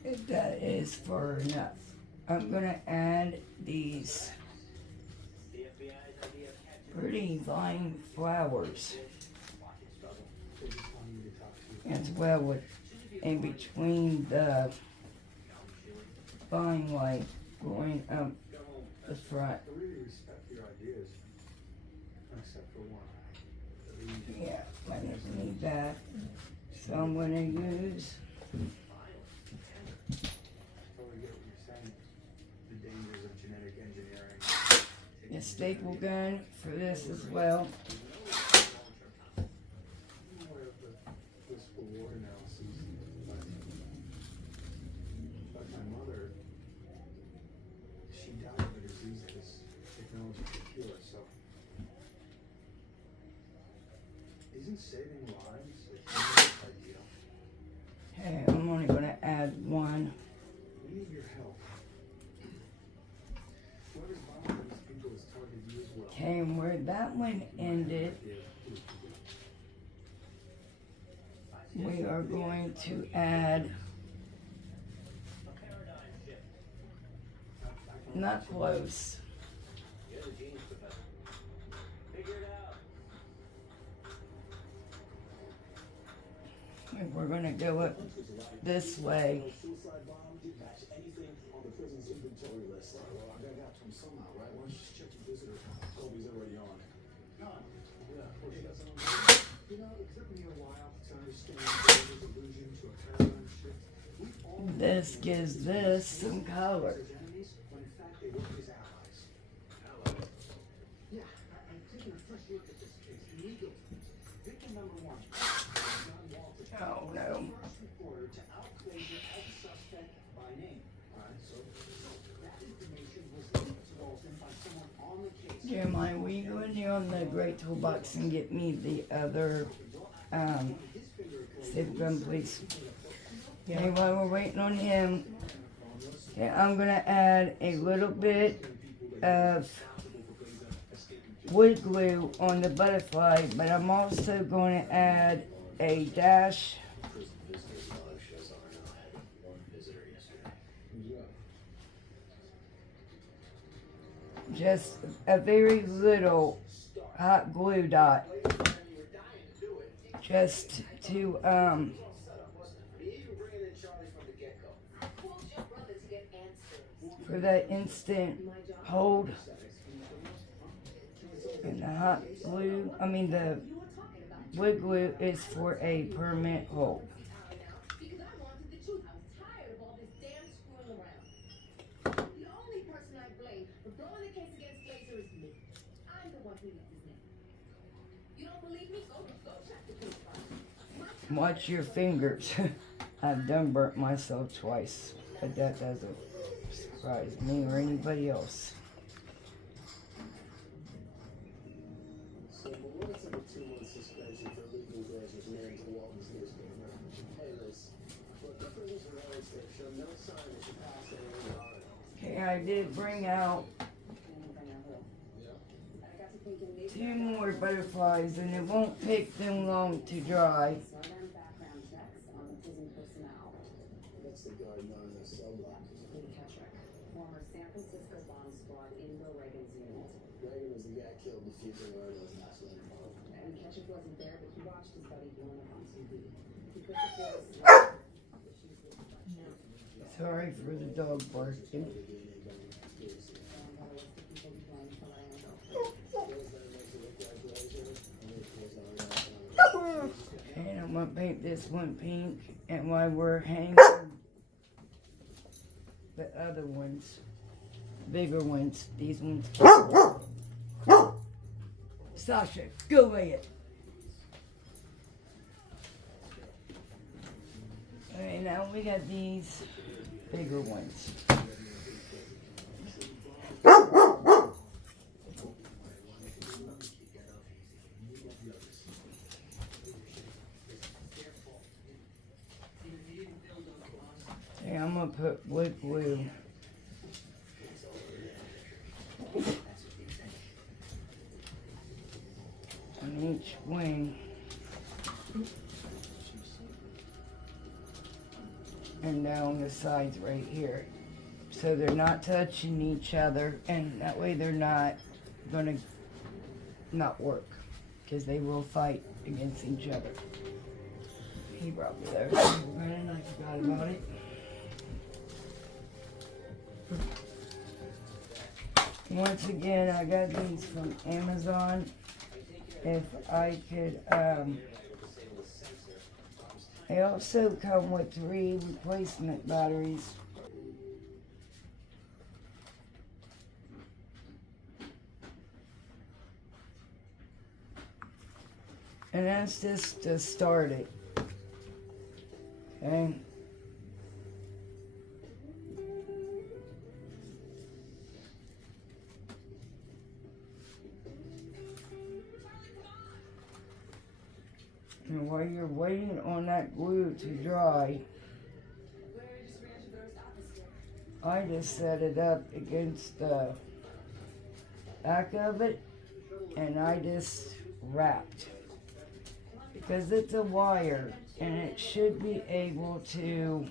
if that is far enough. I'm gonna add these pretty vine flowers They just wanted me to talk to you. as well with in between the vine light going up the front. I really respect your ideas. Except for one. Yeah, I just need that. So I'm gonna use Totally get what you're saying. The dangers of genetic engineering. a staple gun for this as well. I'm aware of the wistful war analyses, but my mother, she died of a disease that this technology could cure, so isn't saving lives a huge ideal? Okay, I'm only gonna add one. We need your help. Whoever's bombing these people is targeted you as well. Okay, and where that one ended, we are going to add, not close, You're the genius, Professor. Figure it out. we're gonna go up this way. Suicide bomb didn't match anything on the prison's inventory list. Well, I got to him somehow, right? Why don't you just check your visitor? Colby's already on. John, Yeah, of course. hey, got something to say? You know, it took me a while to understand David's allusion to a paradigm shift. We all This gives this some color. as enemies, when in fact they were his allies. Allies? Yeah, I'm taking a fresh look at this case. Legal. Victim number one, John Walter. Oh, no. First reporter to outclaim him as a suspect by name. Alright, so that information was leaked to Walton by someone on Jeremiah, will you go in there on the great toolbox and get me the other safety gun, please? Okay, while we're waiting on him, okay, I'm gonna add a little bit of wood glue on the butterfly, but I'm also going to add a dash just a very little hot glue dot just to for that instant hold. And the hot glue, the wood glue is for a permanent hold. Because I wanted the truth. I was tired of all this damn screwing around. The only person I blame for throwing the case against Glazer is me. I'm the one who leaked his name. You don't believe me? Go check the case file. Watch your fingers. I've done burnt myself twice, but that doesn't surprise me or anybody else. So, Melissa took a 2-month suspension for leaking Glazer's name to Walton's newspaper. Hey, Liz, look, the prison's surveillance tape showed no sign that she passed anything on it. Okay, I did bring out 2 more butterflies, and it won't take them long to dry. Background checks on the prison personnel. That's the guard not in the cell block. Former San Francisco bomb squad in Reagan's unit. Reagan was the guy killed defusing Murdo's last winter. And Ketchuk wasn't there, but he watched his buddy blowing up on TV. He put the force. Sorry for the dog barking. And I'm gonna paint this one pink, and while we're hanging the other ones, bigger ones, these ones. Sasha, go away it. Alright, now we got these bigger ones. Okay, I'm gonna put wood glue on each wing. And down the sides right here. So they're not touching each other, and that way they're not gonna not work, because they will fight against each other. He brought me those, and I forgot about it. Once again, I got these from Amazon. If I could, they also come with 3 replacement batteries. And that's just to start it. Okay. And while you're waiting on that glue to dry, I just set it up against the back of it, and I just wrapped. Because it's a wire, and it should be able to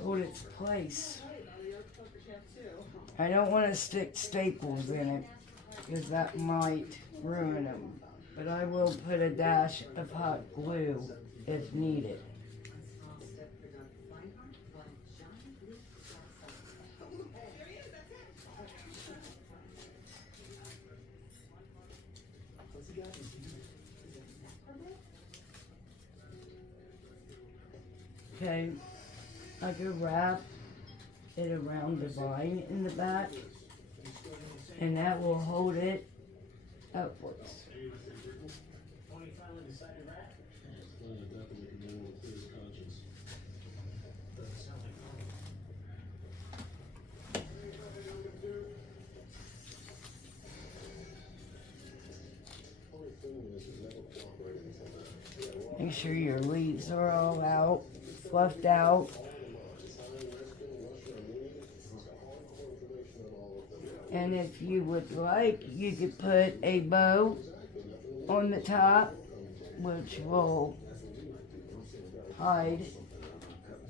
hold its place. I don't want to stick staples in it, because that might ruin them. But I will put a dash of hot glue if needed. Okay, I could wrap it around the vine in the back, and that will hold it upwards. sure your leaves are all out, fluffed out. And if you would like, you could put a bow on the top, which will hide.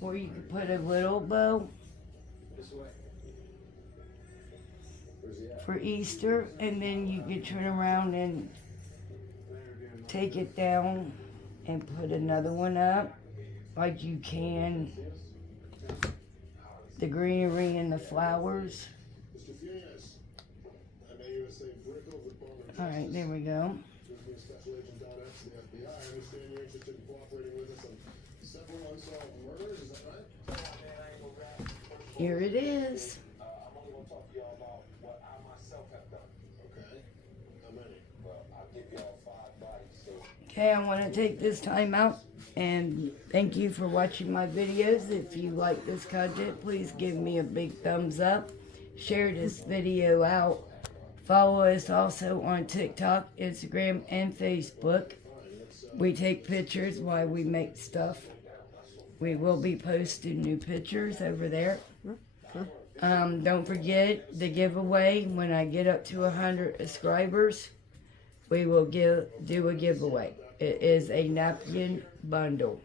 Or you could put a little bow for Easter, and then you could turn around and take it down and put another one up, like you can the greenery and the flowers. Alright, there we go. Special Agent Donna, the FBI. I understand you're interested in cooperating with us on several unsolved murders, is that right? Here it is. I'm only going to talk to y'all about what I myself have done. Okay. How many? Well, I'll give y'all 5 bodies, so... Okay, I want to take this time out and thank you for watching my videos. If you like this content, please give me a big thumbs up. Share this video out. Follow us also on TikTok, Instagram, and Facebook. We take pictures while we make stuff. We will be posting new pictures over there. Don't forget the giveaway. When I get up to 100 subscribers, we will do a giveaway. It is a napkin bundle.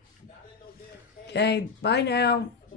Okay, bye now.